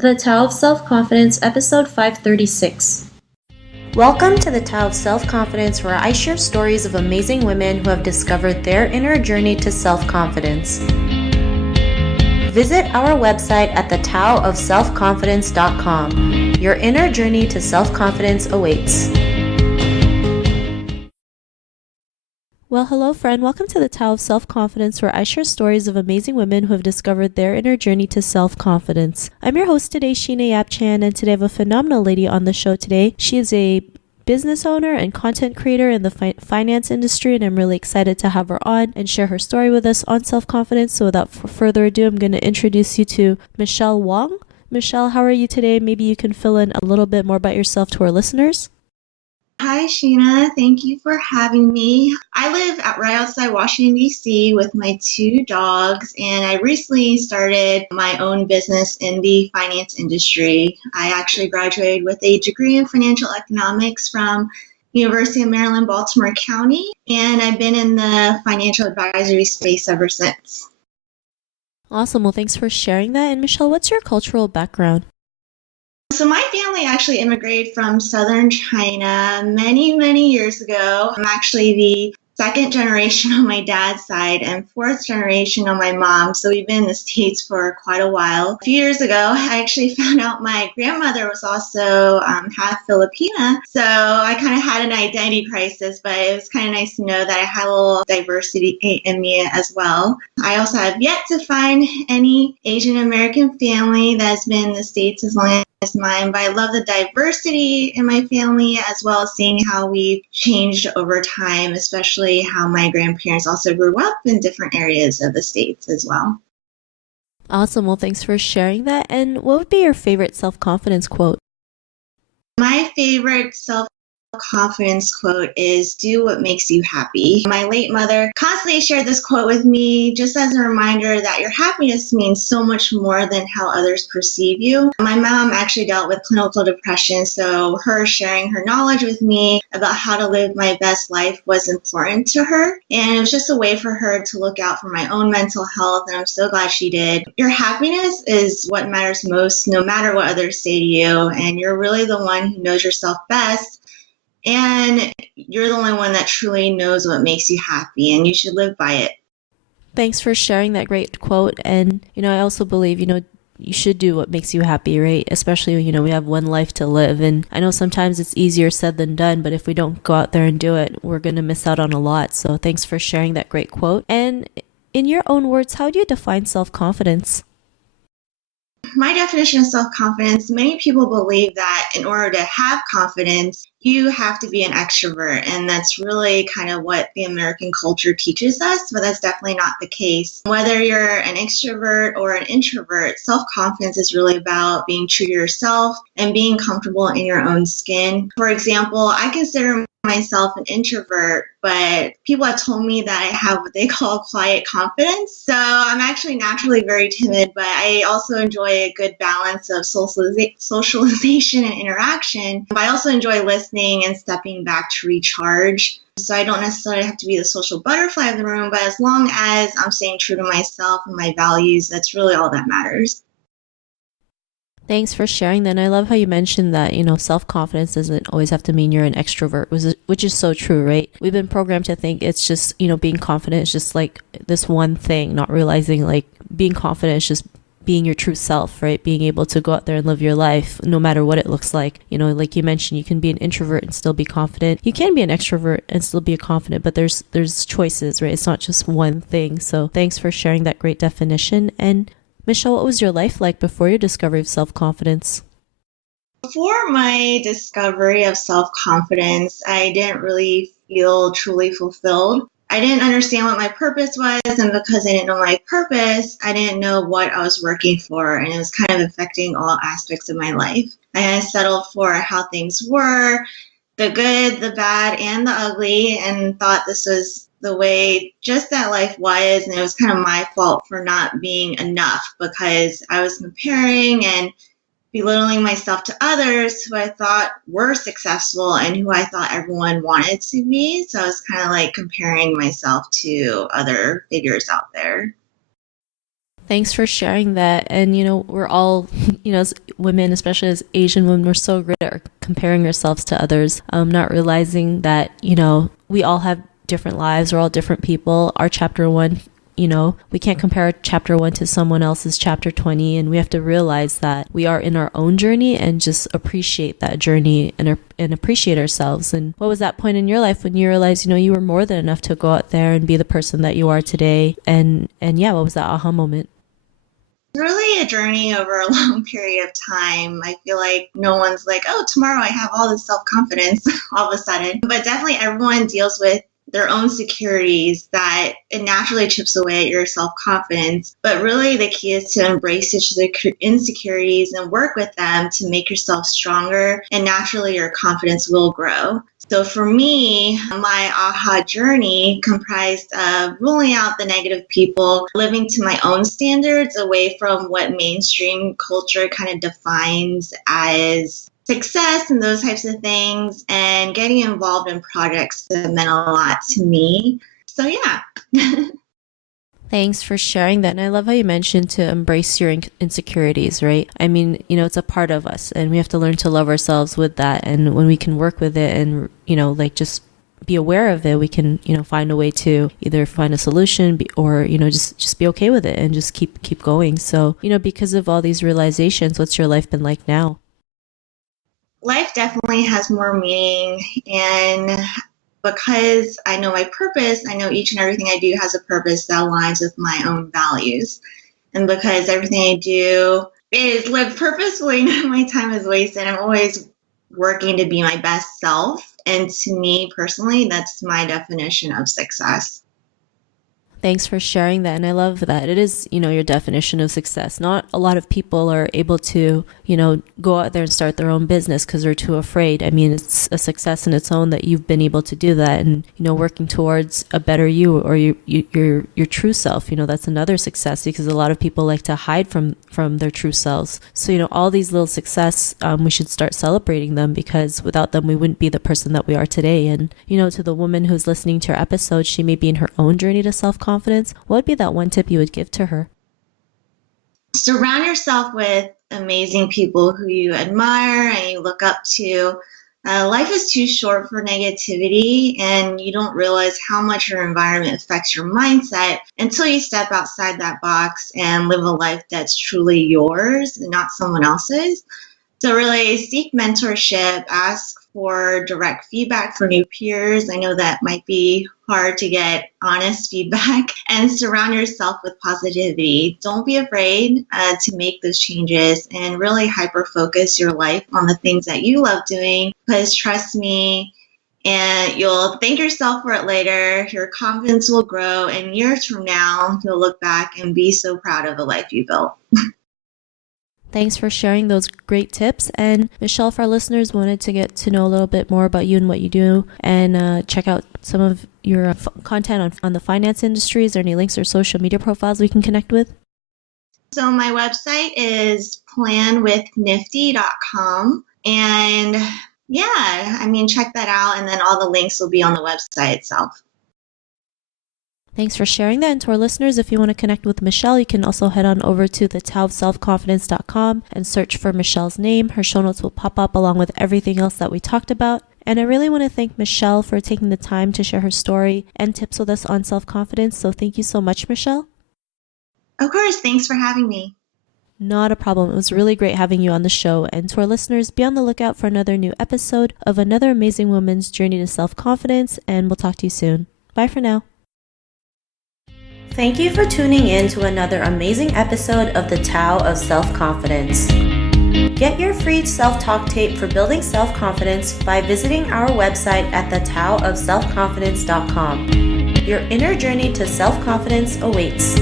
The Tao of Self-Confidence, episode 536. Welcome to the Tao of Self-Confidence, where I share stories of amazing women who have discovered their inner journey to self-confidence. Visit our website at thetaoofselfconfidence.com. Your inner journey to self-confidence awaits. Well, hello friend. Welcome to the Tao of Self-Confidence, where I share stories of amazing women who have discovered their inner journey to self-confidence. I'm your host today, Sheena Yap-Chan, and today I have a phenomenal lady on the show today. She is a business owner and content creator in the finance industry, and I'm really excited to have her on and share her story with us on self-confidence. So without further ado, I'm going to introduce you to Michelle Wong. Michelle, how are you today? Maybe you can fill in a little bit more about yourself to our listeners. Hi, Sheena. Thank you for having me. I live right outside Washington, D.C. with my two dogs, and I recently started my own business in the finance industry. I actually graduated with a degree in financial economics from University of Maryland, Baltimore County, and I've been in the financial advisory space ever since. Awesome. Well, thanks for sharing that. And Michelle, what's your cultural background? So my family actually immigrated from southern China many years ago. I'm actually the second generation on my dad's side and fourth generation on my mom. So we've been in the States for quite a while. A few years ago, I actually found out my grandmother was also half Filipina. So I kind of had an identity crisis, but it was kind of nice to know that I had a little diversity in me as well. I also have yet to find any Asian American family that's been in the States as long as mine, but I love the diversity in my family, as well as seeing how we've changed over time, especially how my grandparents also grew up in different areas of the States as well. Awesome. Well, thanks for sharing that. And what would be your favorite self-confidence quote? My favorite self-confidence quote is, do what makes you happy. My late mother constantly shared this quote with me just as a reminder that your happiness means so much more than how others perceive you. My mom actually dealt with clinical depression, so her sharing her knowledge with me about how to live my best life was important to her, and it was just a way for her to look out for my own mental health, and I'm so glad she did. Your happiness is what matters most, no matter what others say to you, and you're really the one who knows yourself best. And you're the only one that truly knows what makes you happy, and you should live by it. Thanks for sharing that great quote. And, I also believe, you should do what makes you happy, right? Especially, we have one life to live. And I know sometimes it's easier said than done, but if we don't go out there and do it, we're going to miss out on a lot. So thanks for sharing that great quote. And in your own words, how do you define self-confidence? My definition of self-confidence, many people believe that in order to have confidence, you have to be an extrovert. And that's really kind of what the American culture teaches us, but that's definitely not the case. Whether you're an extrovert or an introvert, self-confidence is really about being true to yourself and being comfortable in your own skin. For example, I consider myself an introvert, but people have told me that I have what they call quiet confidence. So I'm actually naturally very timid, but I also enjoy a good balance of socialization and interaction. But I also enjoy listening and stepping back to recharge. So I don't necessarily have to be the social butterfly of the room, but as long as I'm staying true to myself and my values, that's really all that matters. Thanks for sharing that. And I love how you mentioned that, self-confidence doesn't always have to mean you're an extrovert, which is so true, right? We've been programmed to think it's just, being confident is just like this one thing, not realizing like being confident is just being your true self, right? Being able to go out there and live your life no matter what it looks like. Like you mentioned, you can be an introvert and still be confident. You can be an extrovert and still be confident, but there's choices, right? It's not just one thing. So thanks for sharing that great definition. And Michelle, what was your life like before your discovery of self-confidence? Before my discovery of self-confidence, I didn't really feel truly fulfilled. I didn't understand what my purpose was, and because I didn't know my purpose, I didn't know what I was working for, and it was kind of affecting all aspects of my life. I settled for how things were, the good, the bad, and the ugly, and thought this was the way just that life was, and it was kind of my fault for not being enough because I was comparing and belittling myself to others who I thought were successful and who I thought everyone wanted to be. So I was kind of like comparing myself to other figures out there. Thanks for sharing that. And, we're all, as women, especially as Asian women, we're so great at comparing ourselves to others, not realizing that, we all have different lives. We're all different people. Our chapter one, we can't compare our chapter one to someone else's chapter 20. And we have to realize that we are in our own journey and just appreciate that journey and appreciate ourselves. And what was that point in your life when you realized, you were more than enough to go out there and be the person that you are today? And yeah, what was that aha moment? Really a journey over a long period of time. I feel like no one's like, oh, tomorrow I have all this self-confidence all of a sudden. But definitely everyone deals with their own insecurities that it naturally chips away at your self-confidence. But really the key is to embrace the insecurities and work with them to make yourself stronger, and naturally your confidence will grow. So for me, my aha journey comprised of ruling out the negative people, living to my own standards away from what mainstream culture kind of defines as success and those types of things, and getting involved in projects that meant a lot to me. So yeah. Thanks for sharing that. And I love how you mentioned to embrace your insecurities, right? I mean, it's a part of us and we have to learn to love ourselves with that. And when we can work with it and, just be aware of it, we can, find a way to either find a solution or, just be okay with it and just keep going. So, because of all these realizations, what's your life been like now? Life definitely has more meaning, and because I know my purpose, I know each and everything I do has a purpose that aligns with my own values. And because everything I do is lived purposefully, none of my time is wasted. I'm always working to be my best self. And to me personally, that's my definition of success. Thanks for sharing that. And I love that. It is, your definition of success. Not a lot of people are able to, go out there and start their own business because they're too afraid. I mean, it's a success in its own that you've been able to do that and, working towards a better you or your true self. That's another success because a lot of people like to hide from their true selves. So, all these little success, we should start celebrating them because without them, we wouldn't be the person that we are today. And, to the woman who's listening to our episode, she may be in her own journey to self-confidence. What would be that one tip you would give to her? Surround yourself with amazing people who you admire and you look up to. Life is too short for negativity, and you don't realize how much your environment affects your mindset until you step outside that box and live a life that's truly yours and not someone else's. So really seek mentorship, ask for direct feedback from new peers. I know that might be hard to get honest feedback, and surround yourself with positivity. Don't be afraid to make those changes and really hyper-focus your life on the things that you love doing, because trust me, and you'll thank yourself for it later. Your confidence will grow, and years from now, you'll look back and be so proud of the life you built. Thanks for sharing those great tips. And Michelle, if our listeners wanted to get to know a little bit more about you and what you do and check out some of your content on the finance industry, is there any links or social media profiles we can connect with? So my website is planwithnifty.com. And check that out. And then all the links will be on the website itself. Thanks for sharing that. And to our listeners, if you want to connect with Michelle, you can also head on over to thetaoofselfconfidence.com and search for Michelle's name. Her show notes will pop up along with everything else that we talked about. And I really want to thank Michelle for taking the time to share her story and tips with us on self-confidence. So thank you so much, Michelle. Of course. Thanks for having me. Not a problem. It was really great having you on the show. And to our listeners, be on the lookout for another new episode of another amazing woman's journey to self-confidence. And we'll talk to you soon. Bye for now. Thank you for tuning in to another amazing episode of the Tao of Self-Confidence. Get your free self-talk tape for building self-confidence by visiting our website at thetaoofselfconfidence.com. Your inner journey to self-confidence awaits.